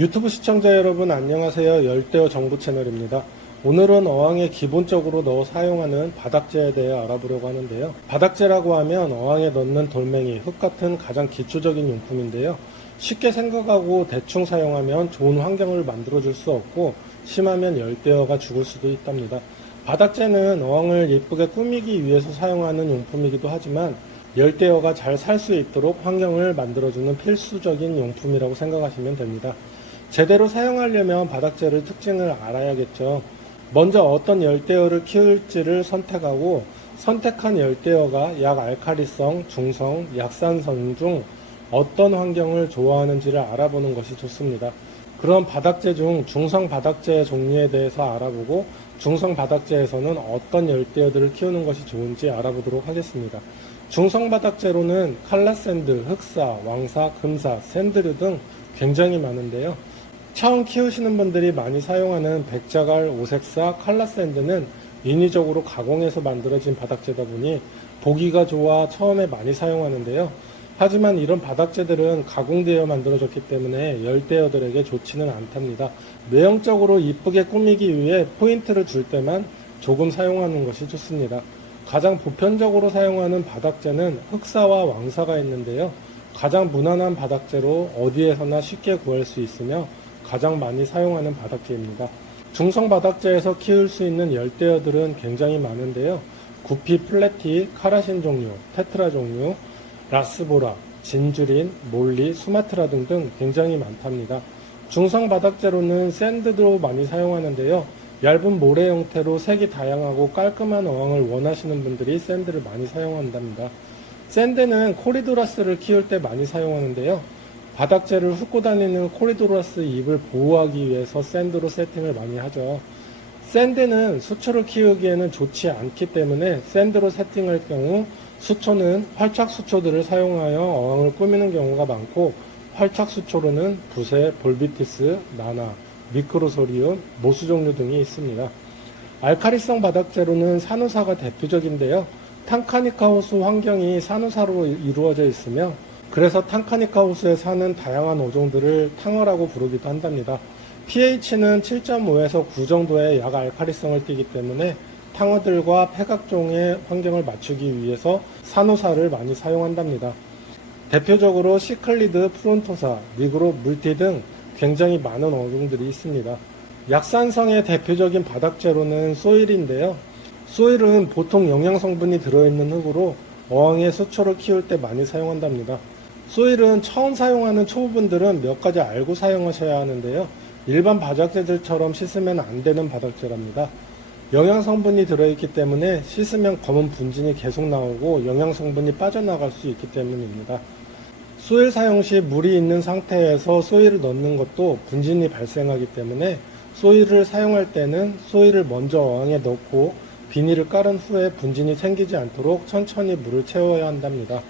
유튜브 시청자 여러분 안녕하세요. 열대어 정보 채널입니다. 오늘은 어항에 기본적으로 넣어 사용하는 바닥재에 대해 알아보려고 하는데요. 바닥재라고 하면 어항에 넣는 돌멩이, 흙 같은 가장 기초적인 용품인데요. 쉽게 생각하고 대충 사용하면 좋은 환경을 만들어줄 수 없고 심하면 열대어가 죽을 수도 있답니다. 바닥재는 어항을 예쁘게 꾸미기 위해서 사용하는 용품이기도 하지만 열대어가 잘 살 수 있도록 환경을 만들어주는 필수적인 용품이라고 생각하시면 됩니다. 제대로 사용하려면 바닥재를 특징을 알아야겠죠. 먼저 어떤 열대어를 키울지를 선택하고 선택한 열대어가 약 알칼리성, 중성, 약산성 중 어떤 환경을 좋아하는지를 알아보는 것이 좋습니다. 그럼 바닥재 중 중성 바닥재 종류에 대해서 알아보고 중성 바닥재에서는 어떤 열대어들을 키우는 것이 좋은지 알아보도록 하겠습니다. 중성 바닥재로는 칼라샌드, 흑사, 왕사, 금사, 샌드류 등 굉장히 많은데요. 처음 키우시는 분들이 많이 사용하는 백자갈, 오색사, 칼라샌드는 인위적으로 가공해서 만들어진 바닥재다 보니 보기가 좋아 처음에 많이 사용하는데요. 하지만 이런 바닥재들은 가공되어 만들어졌기 때문에 열대어들에게 좋지는 않답니다. 외형적으로 이쁘게 꾸미기 위해 포인트를 줄 때만 조금 사용하는 것이 좋습니다. 가장 보편적으로 사용하는 바닥재는 흑사와 왕사가 있는데요. 가장 무난한 바닥재로 어디에서나 쉽게 구할 수 있으며 가장 많이 사용하는 바닥재입니다. 중성 바닥재에서 키울 수 있는 열대어들은 굉장히 많은데요. 구피, 플래티, 카라신 종류, 테트라 종류, 라스보라, 진주린, 몰리, 수마트라 등등 굉장히 많답니다. 중성 바닥재로는 샌드도 많이 사용하는데요. 얇은 모래 형태로 색이 다양하고 깔끔한 어항을 원하시는 분들이 샌드를 많이 사용한답니다. 샌드는 코리도라스를 키울 때 많이 사용하는데요. 바닥재를 훑고 다니는 코리도라스 잎을 보호하기 위해서 샌드로 세팅을 많이 하죠. 샌드는 수초를 키우기에는 좋지 않기 때문에 샌드로 세팅할 경우 수초는 활착 수초들을 사용하여 어항을 꾸미는 경우가 많고 활착 수초로는 부세, 볼비티스, 나나, 미크로소리움, 모수 종류 등이 있습니다. 알카리성 바닥재로는 산호사가 대표적인데요. 탕카니카 호수 환경이 산호사로 이루어져 있으며 그래서 탕카니카 호수에 사는 다양한 어종들을 탕어라고 부르기도 한답니다. pH는 7.5에서 9 정도의 약 알칼리성을 띠기 때문에 탕어들과 폐각종의 환경을 맞추기 위해서 산호사를 많이 사용한답니다. 대표적으로 시클리드, 프론토사, 니그로, 물티 등 굉장히 많은 어종들이 있습니다. 약산성의 대표적인 바닥재로는 소일인데요. 소일은 보통 영양성분이 들어있는 흙으로 어항에 수초를 키울 때 많이 사용한답니다. 소일은 처음 사용하는 초보분들은 몇 가지 알고 사용하셔야 하는데요. 일반 바닥재들처럼 씻으면 안 되는 바닥재랍니다. 영양성분이 들어있기 때문에 씻으면 검은 분진이 계속 나오고 영양성분이 빠져나갈 수 있기 때문입니다. 소일 사용 시 물이 있는 상태에서 소일을 넣는 것도 분진이 발생하기 때문에 소일을 사용할 때는 소일을 먼저 어항에 넣고 비닐을 깔은 후에 분진이 생기지 않도록 천천히 물을 채워야 한답니다.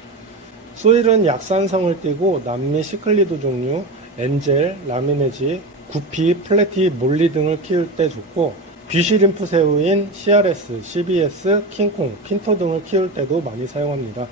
소일은 약산성을 띠고 남미 시클리드 종류, 엔젤, 라미네지, 구피, 플래티, 몰리 등을 키울 때 좋고 귀시림프 새우인 CRS, CBS, 킹콩, 핀토 등을 키울 때도 많이 사용합니다.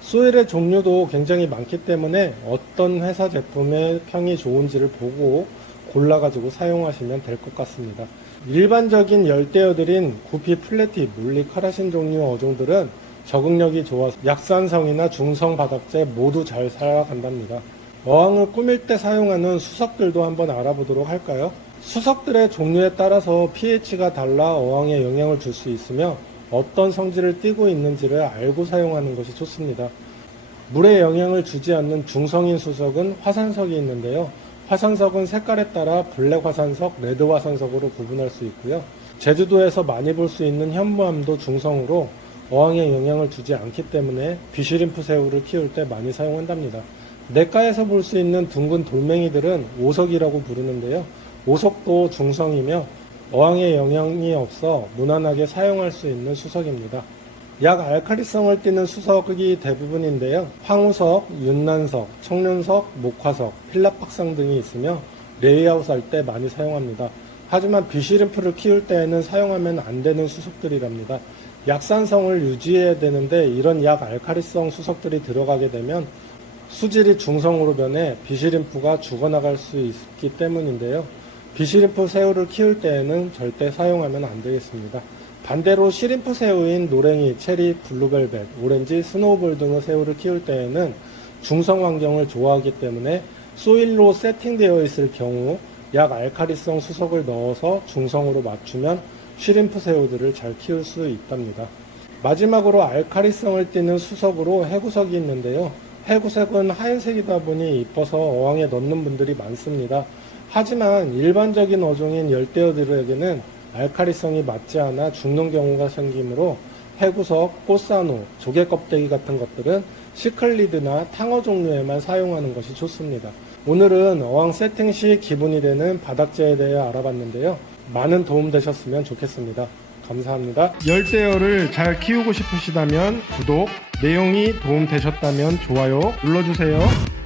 소일의 종류도 굉장히 많기 때문에 어떤 회사 제품의 평이 좋은지를 보고 골라가지고 사용하시면 될 것 같습니다. 일반적인 열대어들인 구피, 플래티, 몰리, 카라신 종류 어종들은 적응력이 좋아서 약산성이나 중성 바닥재 모두 잘 살아간답니다. 어항을 꾸밀 때 사용하는 수석들도 한번 알아보도록 할까요? 수석들의 종류에 따라서 pH가 달라 어항에 영향을 줄 수 있으며 어떤 성질을 띠고 있는지를 알고 사용하는 것이 좋습니다. 물에 영향을 주지 않는 중성인 수석은 화산석이 있는데요. 화산석은 색깔에 따라 블랙 화산석, 레드 화산석으로 구분할 수 있고요. 제주도에서 많이 볼 수 있는 현무암도 중성으로 어항에 영향을 주지 않기 때문에 귀시림프 새우를 키울 때 많이 사용한답니다. 냇가에서 볼 수 있는 둥근 돌멩이들은 오석이라고 부르는데요. 오석도 중성이며 어항에 영향이 없어 무난하게 사용할 수 있는 수석입니다. 약 알칼리성을 띠는 수석이 대부분인데요. 황우석, 윤난석, 청륜석, 목화석, 필라팍상 등이 있으며 레이아웃 할 때 많이 사용합니다. 하지만 귀시림프를 키울 때에는 사용하면 안 되는 수석들이랍니다. 약산성을 유지해야 되는데 이런 약 알칼리성 수석들이 들어가게 되면 수질이 중성으로 변해 비시림프가 죽어나갈 수 있기 때문인데요. 비시림프 새우를 키울 때에는 절대 사용하면 안 되겠습니다. 반대로 시림프 새우인 노랭이, 체리, 블루벨벳, 오렌지, 스노우볼 등의 새우를 키울 때에는 중성 환경을 좋아하기 때문에 소일로 세팅되어 있을 경우 약 알카리성 수석을 넣어서 중성으로 맞추면 시림프 새우들을 잘 키울 수 있답니다. 마지막으로 알카리성을 띠는 수석으로 해구석이 있는데요. 해구석은 하얀색이다 보니 이뻐서 어항에 넣는 분들이 많습니다. 하지만 일반적인 어종인 열대어들에게는 알카리성이 맞지 않아 죽는 경우가 생기므로 해구석, 꽃사노, 조개 껍데기 같은 것들은 시클리드나 탕어 종류에만 사용하는 것이 좋습니다. 오늘은 어항 세팅 시 기본이 되는 바닥재에 대해 알아봤는데요. 많은 도움 되셨으면 좋겠습니다. 감사합니다. 열대어를 잘 키우고 싶으시다면 구독, 내용이 도움 되셨다면 좋아요 눌러주세요.